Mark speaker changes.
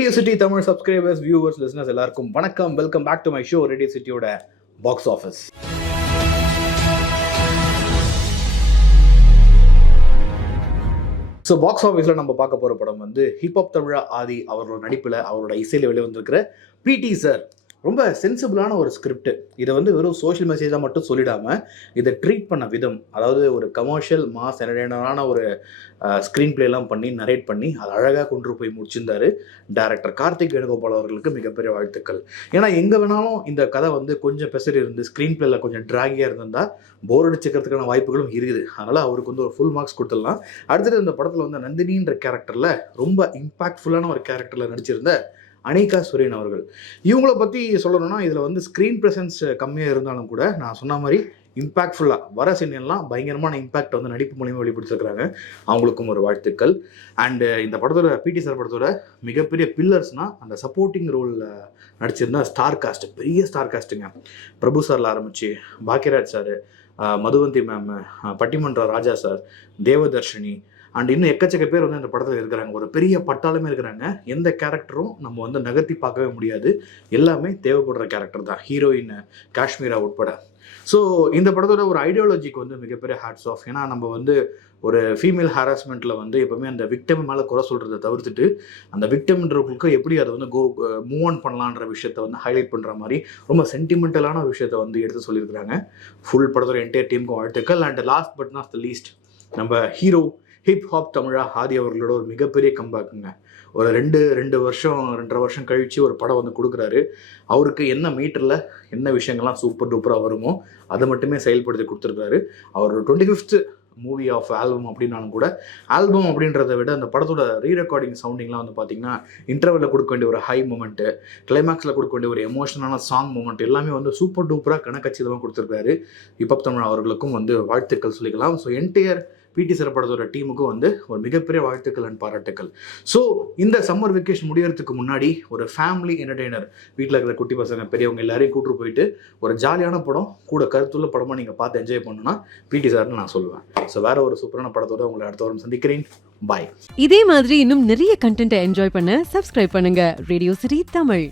Speaker 1: Radio city Tamil subscribers viewers listeners எல்லாருக்கும் வணக்கம். Welcome back to my show radio சிட்டியோட box office so box ஆஃபீஸில் நம்ம பார்க்க போகிற படம் வந்து ஹிப்ஹாப் தமிழா ஆதி அவரோட நடிப்பில் அவரோட இசையில் வெளிவந்திருக்கிற பிடி சார் ரொம்ப சென்சிபிளான ஒரு ஸ்கிரிப்ட் இதை வந்து வெறும் சோஷியல் மெசேஜாக மட்டும் சொல்லிடாமல் இதை ட்ரீட் பண்ண விதம் அதாவது ஒரு கமர்ஷியல் மாஸ் என்டர்டைனரான ஒரு ஸ்க்ரீன் பிளேலாம் பண்ணி நரேட் பண்ணி அதை அழகாக கொண்டு போய் முடிச்சிருந்தார் டேரக்டர் கார்த்திக் வேணுகோபால் அவர்களுக்கு மிகப்பெரிய வாழ்த்துக்கள். ஏன்னா எங்கே வேணாலும் இந்த கதை வந்து கொஞ்சம் பெசரி இருந்து ஸ்க்ரீன் பிளேல கொஞ்சம் ட்ராகியாக இருந்திருந்தால் போர் அடிச்சுக்கிறதுக்கான வாய்ப்புகளும் இருக்குது. அதனால் அவருக்கு வந்து ஒரு ஃபுல் மார்க்ஸ் கொடுத்துடலாம். அடுத்தது இந்த படத்தில் வந்து நந்தினின்ற கேரக்டரில் ரொம்ப இம்பாக்ட்ஃபுல்லான ஒரு கேரக்டரில் நடிச்சிருந்த அனிகா சுரேன் அவர்கள். இவங்கள பற்றி சொல்லணும்னா இதில் வந்து ஸ்க்ரீன் ப்ரெசன்ஸ் கம்மியாக இருந்தாலும் கூட நான் சொன்ன மாதிரி இம்பாக்ட்ஃபுல்லாக வர சீன்லாம் பயங்கரமான இம்பாக்ட் வந்து நடிப்பு மூலியமாக வெளிப்படுத்திருக்கிறாங்க. அவங்களுக்கும் ஒரு வாழ்த்துக்கள். அண்டு இந்த படத்தோட பிடி சார் படத்தோட மிகப்பெரிய பில்லர்ஸ்னால் அந்த சப்போர்ட்டிங் ரோலில் நடிச்சிருந்தா ஸ்டார் காஸ்ட் பெரிய ஸ்டார் காஸ்ட்டுங்க பிரபு சாரில் ஆரம்பித்து பாக்கியராஜ் சார் மதுவந்தி மேம் பட்டிமன்ற ராஜா சார் தேவதர்ஷினி அண்ட் இன்னும் எக்கச்சக்க பேர் வந்து இந்த படத்தில் இருக்கிறாங்க. ஒரு பெரிய பட்டாளமே இருக்கிறாங்க. எந்த கேரக்டரும் நம்ம வந்து நகர்த்தி பார்க்கவே முடியாது. எல்லாமே தேவைப்படுற கேரக்டர் தான். ஹீரோயின் காஷ்மீரா உட்பட. ஸோ இந்த படத்தோட ஒரு ஐடியாலஜிக்கு வந்து மிகப்பெரிய ஹேட்ஸ் ஆஃப் ஏன்னா நம்ம வந்து ஒரு ஃபீமேல் ஹாராஸ்மெண்ட்டில் வந்து எப்பவுமே அந்த விக்டம் மேலே குறை சொல்கிறத தவிர்த்துட்டு அந்த விக்டம்ன்றவங்களுக்கு எப்படி அதை வந்து கோ மூவ் ஆன் பண்ணலான்ற விஷயத்த வந்து ஹைலைட் பண்ணுற மாதிரி ரொம்ப சென்டிமெண்டலான ஒரு விஷயத்த வந்து எடுத்து சொல்லியிருக்கிறாங்க. ஃபுல் படத்தோட என்டையர் டீமுக்கும் வாழ்த்துக்கள். And last but not the least நம்ம hero hip hop Tamizha Aadhi அவர்களோட ஒரு மிகப்பெரிய கம்பேக்குங்க ஒரு ரெண்டு ரெண்டு வருஷம் ரெண்டரை வருஷம் கழித்து ஒரு படம் வந்து கொடுக்குறாரு. அவருக்கு என்ன மீட்டரில் என்ன விஷயங்கள்லாம் சூப்பர் டூப்பராக வருமோ அதை மட்டுமே செயல்படுத்தி கொடுத்துருக்காரு. அவர் twenty fifth movie of album அப்படின்னாலும் கூட ஆல்பம் அப்படின்றத விட அந்த படத்தோட ரீ ரெக்கார்டிங் சவுண்டிங்லாம் வந்து பார்த்தீங்கன்னா இன்டர்வலில் கொடுக்க வேண்டிய ஒரு ஹை மூமெண்ட்டு கிளைமேக்ஸில் கொடுக்க வேண்டிய ஒரு எமோஷனலான சாங் மூமெண்ட் எல்லாமே வந்து சூப்பர் டூப்பராக கணக்கச்சிதமாக கொடுத்துருக்காரு. இப்பப் தமிழ் அவர்களுக்கும் வந்து வாழ்த்துக்கள் சொல்லிக்கலாம். ஸோ என்டையர் பிடி சார் படத்தோட டீமுக்கும் வந்து ஒரு மிகப்பெரிய வாழ்த்துக்கள் அண்ட் பாராட்டுக்கள். ஸோ இந்த சம்மர் வெக்கேஷன் முடியறதுக்கு முன்னாடி ஒரு ஃபேமிலி என்டர்டெய்னர் வீட்டில் இருக்கிற குட்டி பசங்க பெரியவங்க எல்லாரையும் கூட்டு போயிட்டு ஒரு ஜாலியான படம் கூட கருத்துள்ள படமாக நீங்கள் பார்த்து என்ஜாய் பண்ணணும்னா பிடி சார்னு நான் சொல்லுவேன். ஸோ வேற ஒரு சூப்பரான படத்தோட உங்களை அடுத்த வாரம் சந்திக்கிறேன். பாய்
Speaker 2: இதே மாதிரி இன்னும் நிறைய கண்டென்ட்டை என்ஜாய் பண்ண சப்ஸ்கிரைப் பண்ணுங்க. Radio city Tamil